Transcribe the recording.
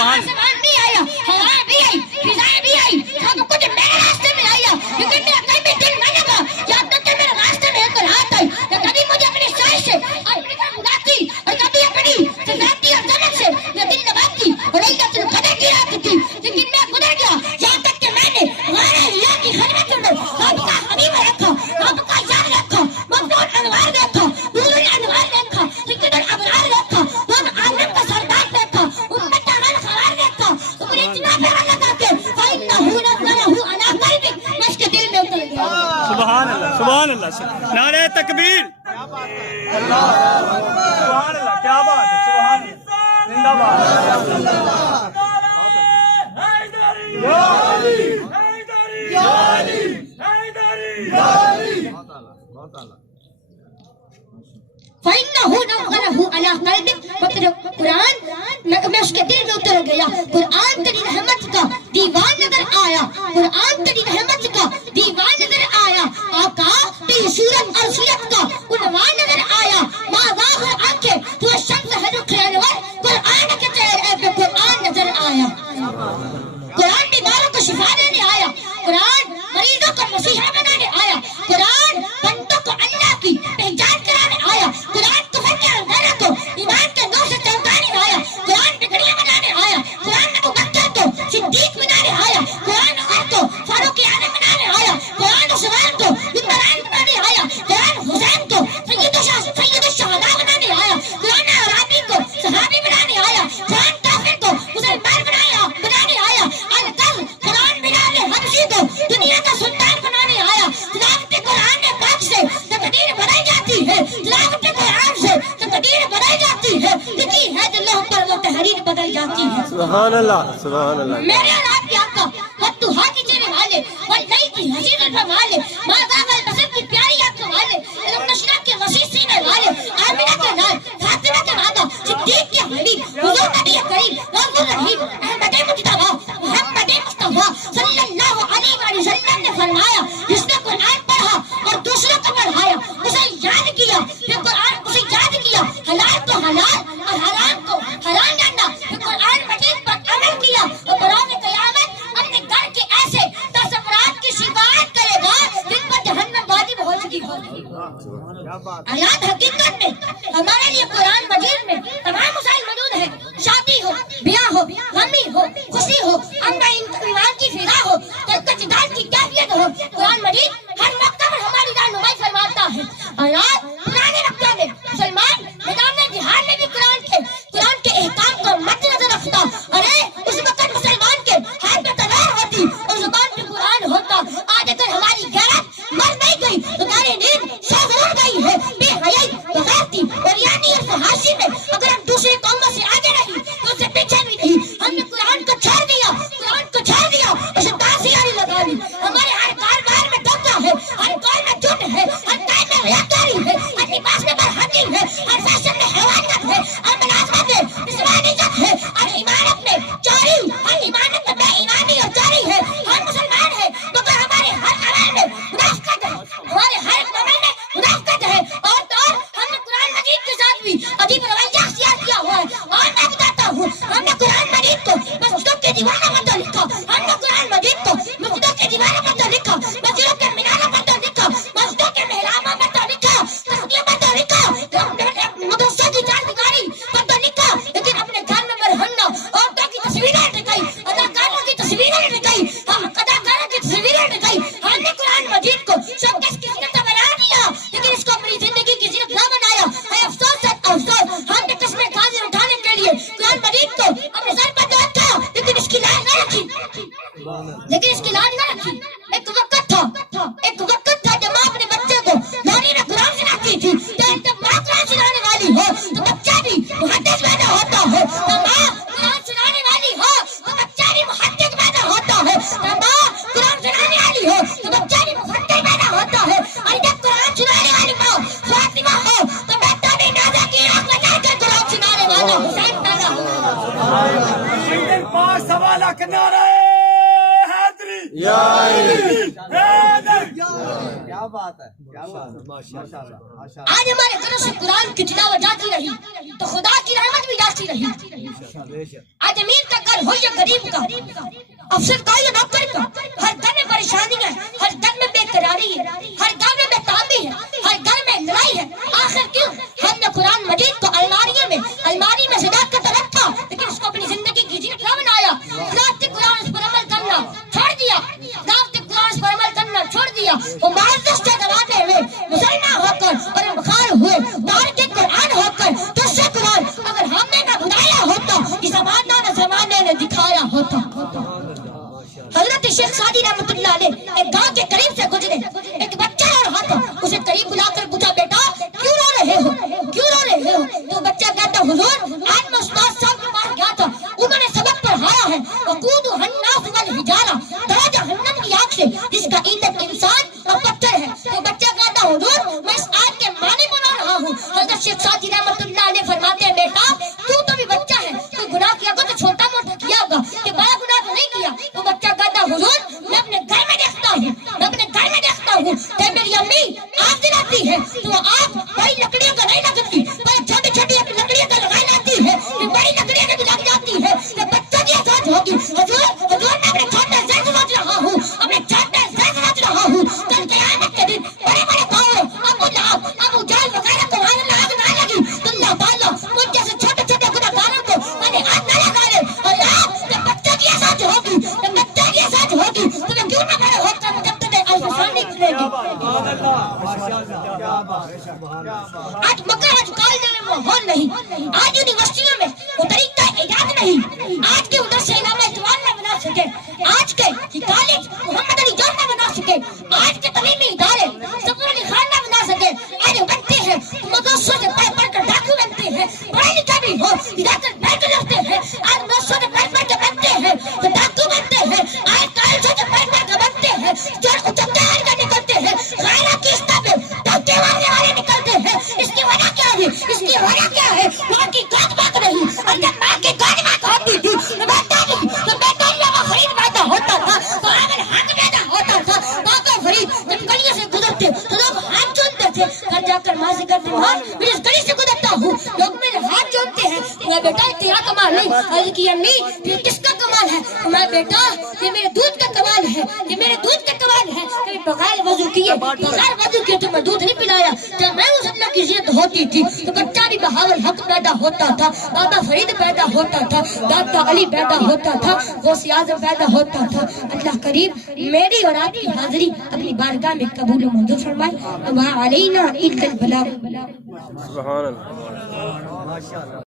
آسمان بھی آیا، ہوا بھی آئی، فضائیں بھی آئی، سب کچھ میرے راستے میں آیا، لیکن میرا کہیں بھی دل نہ لگا، یا تو کہ میرے راستے میں ایک رات آئی، یا کبھی مجھے اپنی سائش سے اور اپنی طرف بلاتی، اور کبھی اپنی ذاتی اور زمن سے میں دل نباتی، اور اللہ سے قدر کی رات تھی، لیکن میں گزر گیا، یہاں تک کہ میں نے غیر اللہ کی خدمت میں رب کا حبیب رکھا، رب کا یار رکھا، مفروض انوار دیکھا، نور الانوار دیکھا، سکت الابرار دیکھا، رب عالم کا سردار دیکھا، امت عمل خرار دیکھا، تمہیں اتنا پیارا لگا کہ فَإِنَّهُ نَزَّلَهُ عَلَىٰ قَلْبِكَ، میں اس کے دل میں اتر گیا۔ سبحان اللہ، سبحان اللہ، نعرہ تکبیر، سبحان اللہ، کیا بات ہے، سبحان اللہ، زندہ باد، یا علی، یا علی، یا علی، فَإِنَّهُ نَزَّلَهُ عَلَىٰ قَلْبِكَ، مطلب قرآن میں اس کے دل میں اتر گیا، قرآن تیری رحمت کا دیوان نظر آیا، قرآن تیری رحمت کا دیوان نظر آیا، آقا تیری صورت اور صورت کا عنوان نظر آیا، ماں واہ آنکھیں تو شمس ہے رخ انور، قرآن کے چہرے پہ قرآن نظر آیا، قرآن بیماروں کو شفا دینے آیا، قرآن مریضوں کو مسیحا بنانے آیا، قرآن بندوں کو اللہ کی پہچان کرانے آیا، قرآن کفر کے اندھیروں کو ایمان کے نور سے چمکانے آیا، قرآن بگڑیاں بنانے آیا، قرآن ابو بکر کو صدیق بنانے آیا، قرآن عمر کو فاروق اعظم بنانے آیا، قرآن عثمان کو عمران بنانے آیا، قرآن حسین کو سید الشہداء بنانے آیا، قرآن عرابی کو صحابی بنانے آیا، قرآن کافر کو مسلمان بنانے آیا، قرآن بلال حبشی کو دنیا کا سلطان بنانے آیا، تلاوت قرآن پاک سے تقدیر بنائی جاتی ہے، تلاوت قرآن سے تقدیر بنائی جاتی ہے، لکھی ہے اللہ پر وہ تحریر بدل جاتی ہے۔ سبحان اللہ، سبحان اللہ، میرے اور آپ کے آقا فتوحا کی چہرے والے، واللئی کی حسین الفم والے، ماذا والبصر کی پیاری آنکھوں والے، علم نشرہ کے وسیع سینے والے، آمنہ کے لال، فاطمہ کے مادہ، صدیق کے حبیب، حضور نبی کریم، رب الرحیم، احمد مجتبیٰ، محمد مصطفیٰ صلی اللہ علیہ وآلہ وسلم نے فرمایا، جس نے قرآن پڑھا اور دوسروں کو پڑھایا، اسے یاد کیا، پھر قرآن اسے یاد کیا، حلال کو حلال اور حرام کو حرام جاننا، پھر قرآن مجید پر عمل کیا، اور قرآن قیامت اپنے گھر کے ایسے تصورات کی شفاعت کرے گا جن پر جہنم واجب ہو چکی ہوگی۔ آیات حقیقت میں ہمارے لیے قرآن مجید میں تمام مسائل موجود ہیں، شادی ہو، بیاہ ہو، غمی ہو، خوشی ہو، ایمان کی فضا ہو، جدال کی کیفیت ہو، قرآن مجید ہر موقع پر ہماری رہنمائی فرماتا ہے۔ آیات پرانے مکہ میں مسلمان میدان جہاد میں بھی قرآن کے احکام کو مد نظر رکھتا، ارے اس وقت مسلمان کے ہاتھ میں تلوار ہوتی اور زبان پہ قرآن ہوتا۔ آج اگر ہماری غیرت مر نہیں گئی تو ہماری نیند سو ضرور گئی ہے، بے حیائی، بغیرتی، عریانی اور فحاشی میں اگر ہم دوسرے قوموں سے آگے نہیں تو اس سے پیچھے بھی نہیں۔ ہم نے قرآن کو چھوڑ دیا، قرآن کو چھوڑ دیا، اسے تاثیاری لگا لی۔ ہمارے ہر کاروبار میں دھوکہ ہے، ہر کال میں جھوٹ ہے، ہر کام میں ریاکاری ہے، ہر لباس میں برحقی ہے، ہر فیشن میں حیوانیت ہے، ہر ملازمت میں نسوانیت ہے، ہر عمارت میں چوری، ہر عمارت میں بے ایمانی اور چوری ہے۔ ہم مسلمان ہیں مگر ہمارے ہر عمل میں منافقت ہے، ہمارے ہر عمل میں منافقت ہے، اور ہم نے قرآن مجید کے ساتھ بھی عجیب رویہ اختیار کیا ہوا ہے۔ اور میں بتاتا ہوں، ہم نے قرآن مجید کو مسجدوں کے دیواروں پر تو لکھا، ہم نے قرآن مجید کو مسجدوں کے دیواروں پر تو لکھا، مسجدوں کے میناروں پر تو لکھا، مسجدوں کے محرابوں پر تو لکھا، تختیوں پر تو لکھا، مدرسوں کی چار دیواری پر تو لکھا، لیکن اپنے گھر میں مرہنہ عورتوں کی تصویریں لگائی، اداکاروں کی تصویریں لگائی، ہم اداکاروں کی تصویریں لگائی۔ ہم نے قرآن مجید کو شوکیس کی زینت بنا دیا، لیکن اس کو اپنی زندگی کی زینت نہ بنایا۔ ہے افسوس ہے افسوس، ہم نے قسمیں کھانے اٹھانے کے لیے قرآن مجید کو اپنے سر پر تو رکھا، لیکن اس کی لاج نہ رکھی، لیکن اس کی لاج نہ رکھی۔ ایک وقت تھا جب ماں اپنے بچے کو لونی میں قرآن سناتی تھی، جب ماں قرآن سنانے والی ہو تو بچہ بھی محدث پیدا ہوتا ہے، تو ماں قرآن سنانے والی ہو تو بچہ بھی محدث پیدا ہوتا ہے، تو ماں قرآن سنانے والی ہو تو بچہ بھی مفسر پیدا ہوتا ہے۔ اور جب قرآن سنانے والی ماں فاطمہ ہو تو بیٹا بھی نازا کی آنکھ بچا کر قرآن سنانے والا حسین پیدا ہوتا ہے۔ 5.25 لاکھ نعرہ حیدری، یا علی، کیا بات ہے، کیا بات ہے، ماشاءاللہ۔ آج ہمارے گھروں سے قرآن کی تلاوت جاتی رہی تو خدا کی رحمت بھی جاتی رہی۔ آج آج امیر کا گھر ہو یا غریب کا، افسر کا یا نوکر کا، ہر گھر میں پریشانی ہے، ہر گھر میں بے قراری ہے، ہر گھر میں بےتابی ہے، ہر گھر میں لڑائی ہے۔ آخر کیوں؟ ہم نے قرآن مجید کو الماری میں سجا کر رکھا، لیکن اس کو اپنی زندگی کی جیت نہ بنایا۔ ذات قرآن اس پر عمل کرنا چھوڑ دیا، ذات قرآن اس پر عمل کرنا چھوڑ دیا۔ وہ معزز کے زمانے میں مسلمان ہو کر اور بخار ہوئے دار کے قرآن ہو کر تو سے قرآن اگر ہم نے نہ بنایا ہوتا، یہ زمانے نے دکھایا ہوتا۔ حضرت شیخ سعدی رحمۃ اللہ علیہ ایک گاؤں کے قریب سے گزرے، ایک بچہ رو رہا تھا، اسے قریب بلا کر پوچھا، بیٹا کیوں رو رہے ہو، کیوں رو رہے ہو؟ تو بچہ کہتا، حضور آج میں استاد صاحب کے پاس گیا تھا، انہوں نے سبق پڑھایا ہے وقودها الناس والحجارہ، درا جہنم کی آگ سے جس کا ایندھن انسان اور پتھر ہے۔ تو بچہ کہتا، حضور میں اس آیت کے معنی بنا رہا ہوں۔ حضرت شیخ سعدی رحمۃ اللہ علیہ فرماتے ہیں، بیٹا تو بھی بچہ ہے، تو گناہ کیا تو چھوٹا موٹا کیا ہوگا، کہ بڑا گناہ تو نہیں کیا۔ تو بچہ کہتا، حضور میں اپنے گھر میں دیکھتا ہوں کہ میری امی آگ جلاتی ہے تو وہ آگ بڑی لکڑیوں کا نہیں لگتی، پر چھوٹی چھوٹی لکڑیوں کا لگائی جاتی ہے، کہ بڑی لکڑیوں کا بھی لگ جاتی ہے۔ تو بچہ کی سوچ ہوگی، حضور میں اپنے چھوٹے سے سمجھ رہا ہوں، کل قیامت کے دن بڑے بڑے پاؤں ابو لہب ابو جہل وغیرہ کو آگ نہ لگی تو اللہ تعالیٰ مجھ جیسے چھوٹے چھوٹے گناہگاروں کو آگ نہ لگائے۔ اللہ جب بچہ کی سوچ ہوگی تو میں کیوں نہ بڑے ہوتا ہوں جب تک الفسانی کرے گی۔ آج مکہ کالج میں ماحول نہیں، آج یونیورسٹیوں میں وہ طریقہ ایجاد نہیں، آج کے ادھر سے علامہ اقبال نہ بنا سکے، آج کے کالج محمد علی جان نہ بنا سکے، آج کے تعلیمی ادارے سفر علی خان نہ بنا سکے۔ آج بنتے ہیں مدرسوں سے پڑھ کر ڈاکو بنتے ہیں، پڑھے لکھے بھی ہو ڈاکٹر بیٹھ رکھتے ہیں، آج مدرسوں سے پڑھ کے بنتے ہیں تو ڈاکو بنتے ہیں، آج کالجوں سے پڑھ کے بنتے ہیں جو اچھتے کا نکلتے ہیں، غیرہ کی استہ میں ڈاکے والے نکلتے ہیں۔ اس کی وجہ کیا ہے؟ اس کی وجہ کیا ہے؟ ماں کی گود بات نہیں، اور جب ماں کی گود بات ہوتی تھی تو بیٹا فرید پیدا ہوتا تھا، تو اگر حق پیدا ہوتا تھا بابا فرید جب گلیوں سے گزرتے تو لوگ ہاتھ جوڑتے تھے، گھر جا کر ماں سے کہتے، ماں میں اس گلی سے گزرتا ہوں لوگ میرے ہاتھ جوڑتے ہیں، میں بیٹا تیرا کمال نہیں، حضرت کی امی یہ کس کا کمال ہے؟ میں بیٹا یہ میرے دودھ کا کمال ہے، یہ میرے دودھ کا کمال ہے، کبھی بغیر وضو کیے تو میں دودھ نہیں پلایا۔ جب میں اس اللہ کی ضد ہوتی تھی تو بچہ بھی بہاول حق پیدا ہوتا تھا، بابا فرید پیدا ہوتا تھا، دادا علی پیدا ہوتا تھا، غوث اعظم پیدا ہوتا تھا۔ اللہ کریم میری اور آپ کی حاضری اپنی بارگاہ میں قبول و منظور فرمائے۔ وما علینا الا البلاغ۔ سبحان اللہ۔